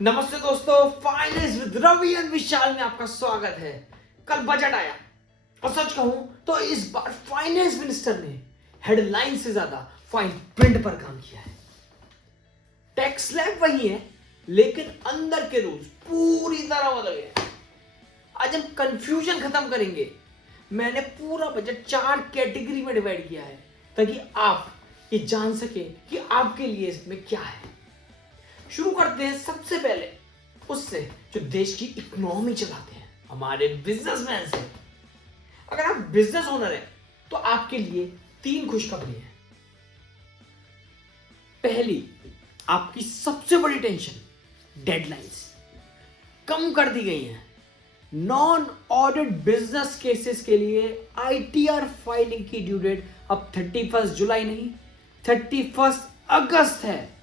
नमस्ते दोस्तों, finance with Ravi and विशाल में आपका स्वागत है। कल बजट आया और सच कहूं तो इस बार फाइनेंस मिनिस्टर ने हेडलाइन से ज्यादा फाइन प्रिंट पर काम किया है। टैक्स स्लैब वही है, लेकिन अंदर के रूल्स पूरी तरह बदल गए। आज हम कंफ्यूजन खत्म करेंगे। मैंने पूरा बजट 4 कैटेगरी में डिवाइड किया है ताकि आप ये जान सके कि आपके लिए इसमें क्या है। शुरू करते हैं सबसे पहले उससे जो देश की इकोनॉमी चलाते हैं, हमारे बिजनेसमैन से। अगर आप बिजनेस ओनर हैं तो आपके लिए 3 खुशखबरी है। पहली, आपकी सबसे बड़ी टेंशन डेडलाइंस कम कर दी गई हैं। नॉन ऑडिट बिजनेस केसेस के लिए आईटीआर फाइलिंग की ड्यू डेट अब 31 जुलाई नहीं 31 अगस्त है।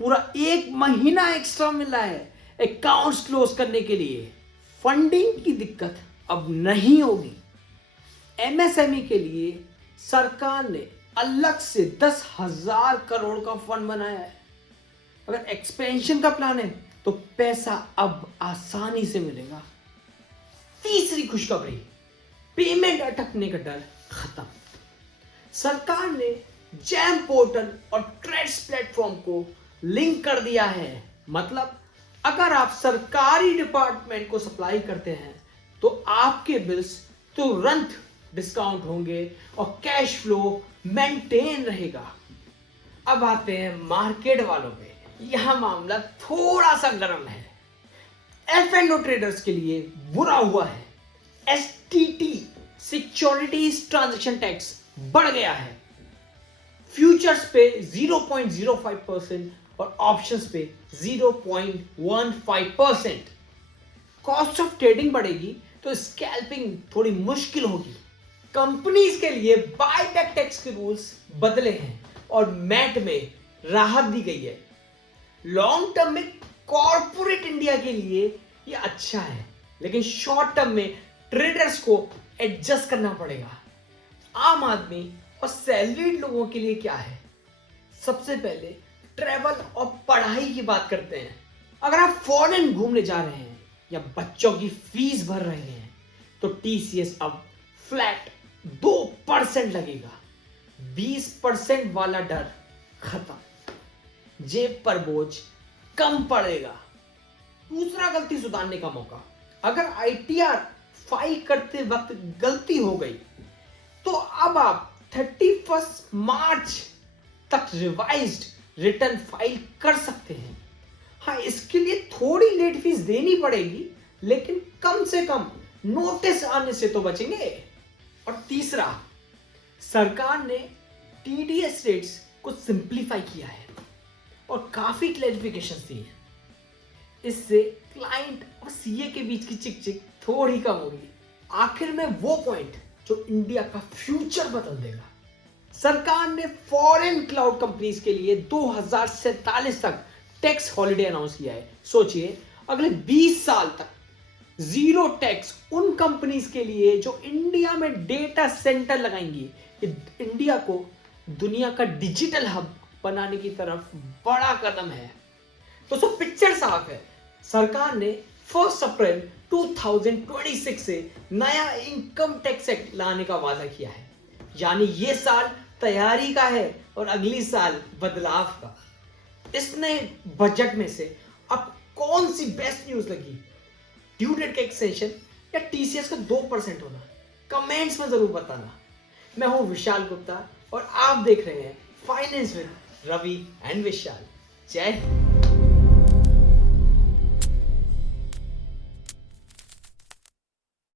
पूरा 1 महीना एक्स्ट्रा मिला है अकाउंट्स क्लोज करने के लिए। फंडिंग की दिक्कत अब नहीं होगी। एमएसएमई के लिए सरकार ने अलग से 10,000 करोड़ का फंड बनाया है। अगर एक्सपेंशन का प्लान है तो पैसा अब आसानी से मिलेगा। तीसरी खुशखबरी, पेमेंट अटकने का डर खत्म। सरकार ने जैम पोर्टल और ट्रेड्स प्लेटफॉर्म को लिंक कर दिया है। मतलब अगर आप सरकारी डिपार्टमेंट को सप्लाई करते हैं तो आपके बिल्स तुरंत डिस्काउंट होंगे और कैश फ्लो मेंटेन रहेगा। अब आते हैं मार्केट वालों पे। यह मामला थोड़ा सा गर्म है। एफ&ओ ट्रेडर्स के लिए बुरा हुआ है। एसटीटी सिक्योरिटीज ट्रांजैक्शन टैक्स बढ़ गया है। फ्यूचर्स पे 0.05% और ऑप्शंस पे 0.15%। कॉस्ट ऑफ ट्रेडिंग बढ़ेगी तो स्कैल्पिंग थोड़ी मुश्किल होगी। कंपनीज के लिए बायबैक टैक्स के रूल्स बदले हैं और मैट में राहत दी गई है। लॉन्ग टर्म में कॉर्पोरेट इंडिया के लिए ये अच्छा है, लेकिन शॉर्ट टर्म में ट्रेडर्स को एडजस्ट करना पड़ेगा। आम आदमी और सैलरीड लोगों के लिए क्या है? सबसे पहले ट्रैवल और पढ़ाई की बात करते हैं। अगर आप फॉरेन घूमने जा रहे हैं या बच्चों की फीस भर रहे हैं तो टीसीएस अब फ्लैट 2% लगेगा। 20% वाला डर खत्म। जेब पर बोझ कम पड़ेगा। दूसरा, गलती सुधारने का मौका। अगर आईटीआर फाइल करते वक्त गलती हो गई तो अब आप 31 मार्च तक रिवाइज्ड रिटर्न फाइल कर सकते हैं। हाँ, इसके लिए थोड़ी लेट फीस देनी पड़ेगी, लेकिन कम से कम नोटिस आने से तो बचेंगे। और तीसरा, सरकार ने टीडीएस रेट्स को सिंप्लीफाई किया है और काफी क्लैरिफिकेशन दी है। इससे क्लाइंट और सीए के बीच की चिक-चिक थोड़ी कम होगी। आखिर में वो पॉइंट जो इंडिया का फ्यूचर बदल देगा। सरकार ने फॉरेन क्लाउड कंपनीज के लिए 2047 तक टैक्स हॉलिडे अनाउंस किया है। सोचिए, अगले 20 साल तक जीरो टैक्स उन कंपनीज के लिए जो इंडिया में डेटा सेंटर लगाएंगी। इंडिया को दुनिया का डिजिटल हब बनाने की तरफ बड़ा कदम है। तो पिक्चर साफ है। सरकार ने 1 अप्रैल 2026 से नया इनकम टैक्स एक्ट लाने का वादा किया है। यानी ये साल तैयारी का है और अगली साल बदलाव का। इस नए बजट में से अब कौन सी बेस्ट न्यूज लगी? ड्यू डेट का एक्सटेंशन या टीसीएस का 2% होना? कमेंट्स में जरूर बताना। मैं हूं विशाल गुप्ता और आप देख रहे हैं फाइनेंस विद रवि एंड विशाल। जय हिंद।